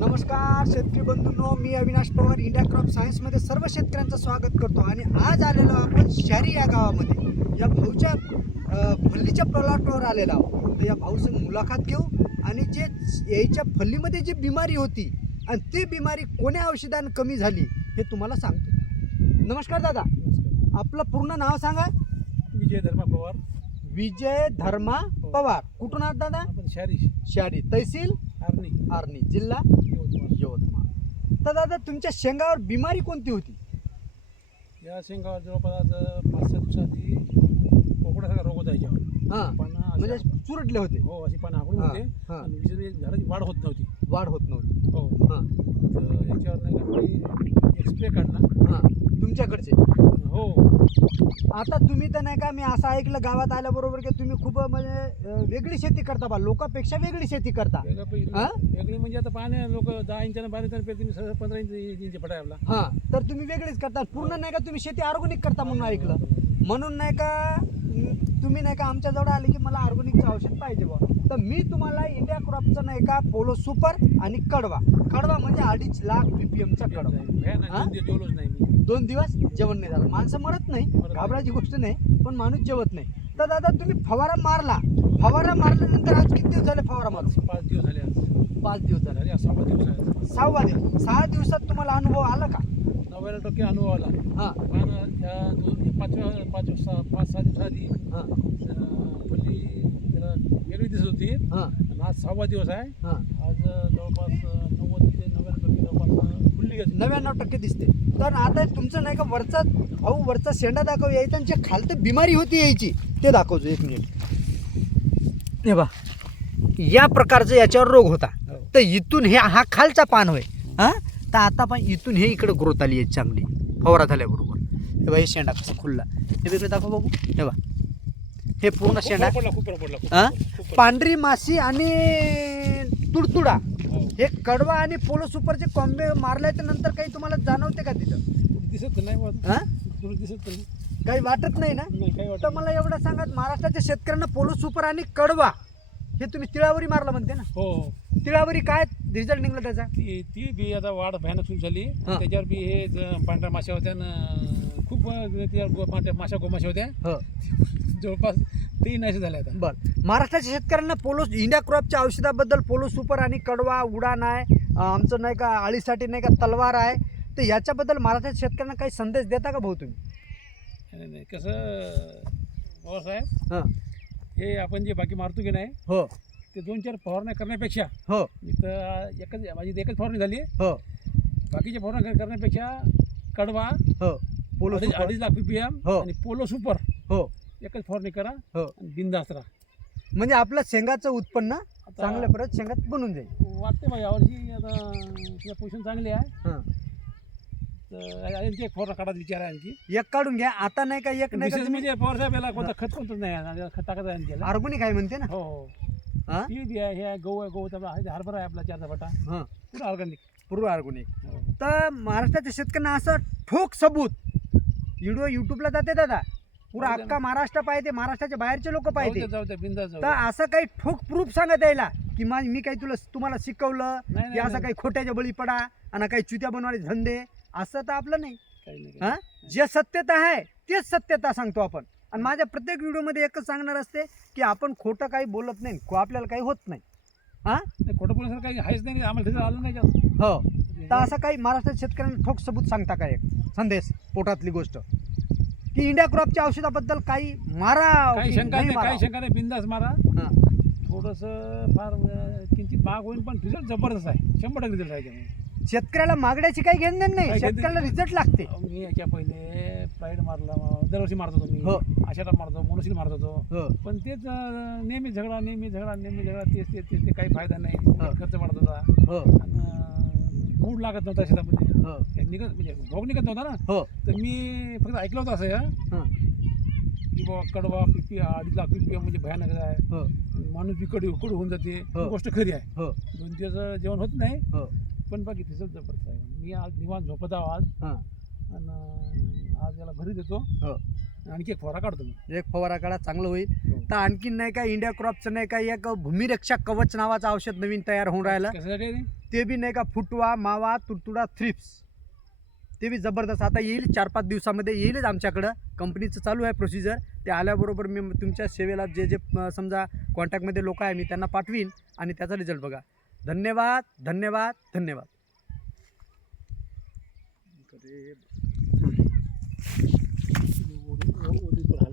नमस्कार शेतकरी बंधूंनो मी अविनाश पवार इंडिया क्रॉप सायन्समध्ये सर्व शेतकऱ्यांचं स्वागत करतो आणि आज आलेलो आपण शहरी या गावामध्ये. या भाऊच्या फल्लीच्या प्लॉटवर आलेलो आहोत. तर या भाऊचं मुलाखत घेऊ आणि जे याच्या फल्लीमध्ये जी बिमारी होती आणि ती बिमारी कोण्या औषधानं कमी झाली हे तुम्हाला सांगतो. नमस्कार दादा. आपलं पूर्ण नाव सांगा. विजय धर्मा पवार. विजय धर्मा पवार. कुठून आहात दादा? शहरी शहरी. तहसील? आर्नी आर्णी. जिल्हा? तर दादा तुमच्या शेंगावर बिमारी कोणती होती? या शेंगावर जवळपास पाच सहा दिवसाआधी कोकणासारखा रोग होता याच्यावर. हा पानं अशी- म्हणजे चुरटले होते. हो अशी पानं आकडून हा, होते. हा. आणि विशेष झाडाची वाढ होत नव्हती. वाढ होत नव्हती. हो. हा. तर याच्यावर नाही का मी एक स्प्रे काढला. हा तुमच्याकडचे. आता तुम्ही तर नाही का मी असं ऐकलं गावात आल्याबरोबर की तुम्ही खूप म्हणजे अं, वेगळी शेती करता बा. लोकांपेक्षा वेगळी शेती करता. वेगळं पै-? वेगळी म्हणजे आता पाहणे लोक दहा इंचानं बारा इंचानं पेरतील सहज पंधरा इंच इंच फटा आपला हा तर तुम्ही वेगळीच करता. पूर्ण नाही का तुम्ही शेती ऑर्गॅनिक करता म्हणून ऐकलं. म्हणून नाही का तुम्ही नाही का आमच्याजवळ आले की मला ऑर्गॅनिकचं औषध पाहिजे बा. तर मी तुम्हाला इंडिया क्रॉपचं नाही का पोलो सुपर आणि कडवा. कडवा म्हणजे अडीच लाख बीपीएमचा कडवा. नाही हा? मी. दोन दिवस जेवण नाही झालं. माणसं मरत नाही. घाबराची गोष्ट नाही पण माणूस जेवत नाही. तर दादा तुम्ही फवारा मारला. फवारा मारल्यानंतर आज किती दिवस झाले फवारा मारून पाच दिवस झाले आज. पाच दिवस झाले. झाले आज सहा दिवस आहे सहावा दिवस. सहा दिवसात तुम्हाला अनुभव आला का? नव्याण्णव टक्के अनुभव आला. हा. पण दोन पाचव्या पाच सहा पाच सहा दिवसाआधी हा. फुली त्याला वेगळी दिसत होती. हा. आज सहावा दिवस आहे. हा. आज जवळपास नव्वद ते नव्याण्णव टक्के जवळपास अं, फुलली गेली नव्याण्णव टक्के दिसते. तर आता तुमचं नाही का वरचा भाऊ वरचा शेंडा दाखव यायचा आणि जे खालतं बिमारी होती यायची ते दाखवतो एक मिनिट. हे बा या प्रकारचा याच्यावर रोग होता. हो. तर इथून हे हा खालचा पान होय. हा? तर आता पण इथून हे इकडे ग्रोथ आली आहे चांगली फवारा झाल्याबरोबर. हे बा हे शेंडा कसा खुलला. हे वेगळे दाखव बाबू. हे बा हे पूर्ण शेंडा पडला खूप पडला हा? फरक. पांढरी माशी आणि तुडतुडा हो. हे कडवा आणि पोलो सुपरचे कॉम्बे मारल्याच्या नंतर काही तुम्हाला जाणवते का तिथं दिसत नाही बा हा तुला दिसत तर नाही. काही वाटत नाही ना नाही काही तर मला एवढं सांगा महाराष्ट्राच्या शेतकऱ्यांना पोलो सुपर आणि कडवा हे तुम्ही तिळावरी मारला म्हणते ना हो तिळावरी काय रिझल्ट निघला त्याचा ती ती बी आता वाढ भयानक सुरू झाली हा. त्याच्यावर बी हे ज- पांढऱ्या माश्या होत्या न खूप पांढऱ्या माशा गोमाशा होत्या. हो. जवळपास तेही नाहीसे झाले आता. बर. महाराष्ट्राच्या शेतकऱ्यांना पोलो इंडिया क्रॉपच्या औषधाबद्दल पोलो सुपर आणि कडवा उडान आहे. आमचं नाही का आळीसाठी नाही का तलवार आहे. तर याच्याबद्दल महाराष्ट्राच्या शेतकऱ्यांना काही संदेश देता का भाऊ तुम्ही? नाही, कसं पवार साहेब हां. हे आपण जे बाकी मारतो की नाही हो. ते दोन चार फवारण्या करण्यापेक्षा हो. मी तर एकच माझी एकच फवारणी झाली. हो. बाकीच्या फवारण्या कर- करण्यापेक्षा कडवा हो. पोलो अडीच सुपर अडीच लाख पीपीएम हो. आणि पोलो सुपर हो. एकच फवारणी करा हो. आणि बिंदास्त राहा. म्हणजे आपलं शेंगाचं उत्पन्न आता चांगल्या परत शेंगात बनून जाईल. वाटते बा यावर्षी आता पोझिशन चांगली आहे. हां. तर आणखी एक फवारा काढायचा विचार आहे आणखी. एक काढून घ्या. आता नाही का एक नाही का विशेष म्हणजे पवार साहेब याला कोणतं खत कोणतं नाही आहे. खत टाकायचं आहे आणखी ऑर्गॅनिक आहे म्हणते ना. हो हो. हां? ही बी आहे हे आहे, गहू आहे गहू आपला आहे हरभरा आहे आपला चारचा बटा. हां. पुरा ऑर्गॅनिक पूर्व ऑर्गॅनिक तर महाराष्ट्राच्या शेतकऱ्यांना असं ठोक सबूत व्हिडिओ युट्यूबला जाते दादा. पुरा. अख्खा महाराष्ट्र पाहिजे महाराष्ट्राचे बाहेरचे लोक पाहिजे तर. असं काही ठोक प्रूफ सांगत यायला की मा मी काही तुला तुम्हाला शिकवलं की असं. काही खोट्याच्या बळी पडा आणि काही चुत्या बनवायचे धंदे असं तर आपलं नाही. हा? जे सत्यता आहे तेच सत्यता सांगतो आपण. आणि माझ्या प्रत्येक व्हिडिओमध्ये एकच सांगणार असते की आपण खोटं काही बोलत नाही आपल्याला काही होत नाही. हा? खोटं बोलण्यासारखं काही आहेच नाही आम्हाला आलं नाही. हो. तर असं काही महाराष्ट्राच्या शेतकऱ्यांना ठोक सबूत सांगता का एक संदेश पोटातली गोष्ट. की इंडिया क्रॉपच्या औषधाबद्दल काही मारा काही शंका नाही नाही मारा? काही शंका नाही बिंदास मारा. हा. थोडंसं फार किंचित महाग होईल पण रिझल्ट जबरदस्त आहे. शंभर टक्के रिझल्ट आहे त्यामुळे शेतकऱ्याला मागण्याची काही घेणं देणं नाही शेतकऱ्याला रिझल्ट लागते. मी याच्या पहिले प्राईड मारला. दरवर्षी मारत होतो मी. हो. आषाढा मारतो मोनोशील मारत होतो पण तेच नेहमी झगडा नेहमी झगडा नेहमी झगडा तेच तेच तेच ते काही फायदा नाही. हो. खर्च वाढत होता. हो. मूड लागत नव्हता शेतामध्ये. हो. काही निघत म्हणजे भोग निघत नव्हता ना? हो. तर मी फक्त ऐकलं होतं असं हं, हा. की बाबा कडवा पिपी अडीच लाख पिपी म्हणजे भयानक आहे. हो. माणूस बी कडू कडू होऊन जाते. ही हो. गोष्ट खरी आहे. हो. दोन दिवस जेवण होत नाही हो. पण बाकी तिथं जबरदस्त आहे मी आज निवांत झोपत आहो आज. हा. आणि आज याला घरी देतो. हो. आणखी एक फवारा काढतो मी. एक फवारा काढा चांगलं होईल. हो. तर आणखीन नाही का इंडिया क्रॉपचं नाही का एक भूमिरक्षा कवच नावाचं औषध नवीन तयार होऊन राहिलं. कशासाठी आहे ते? ते बी नाही का फुटवा मावा तुडतुडा थ्रिप्स ते बी जबरदस्त. आता येईल चार पाच दिवसामध्ये येईलच आमच्याकडं. कंपनीचं चालू आहे प्रोसिजर ते आल्याबरोबर मी तुमच्या सेवेला जे जे अं, समजा कॉन्टॅक्टमध्ये लोक आहे मी त्यांना पाठवीन आणि त्याचा रिझल्ट बघा. धन्यवाद धन्यवाद धन्यवाद. तर हे- ओली- ओली- ओली-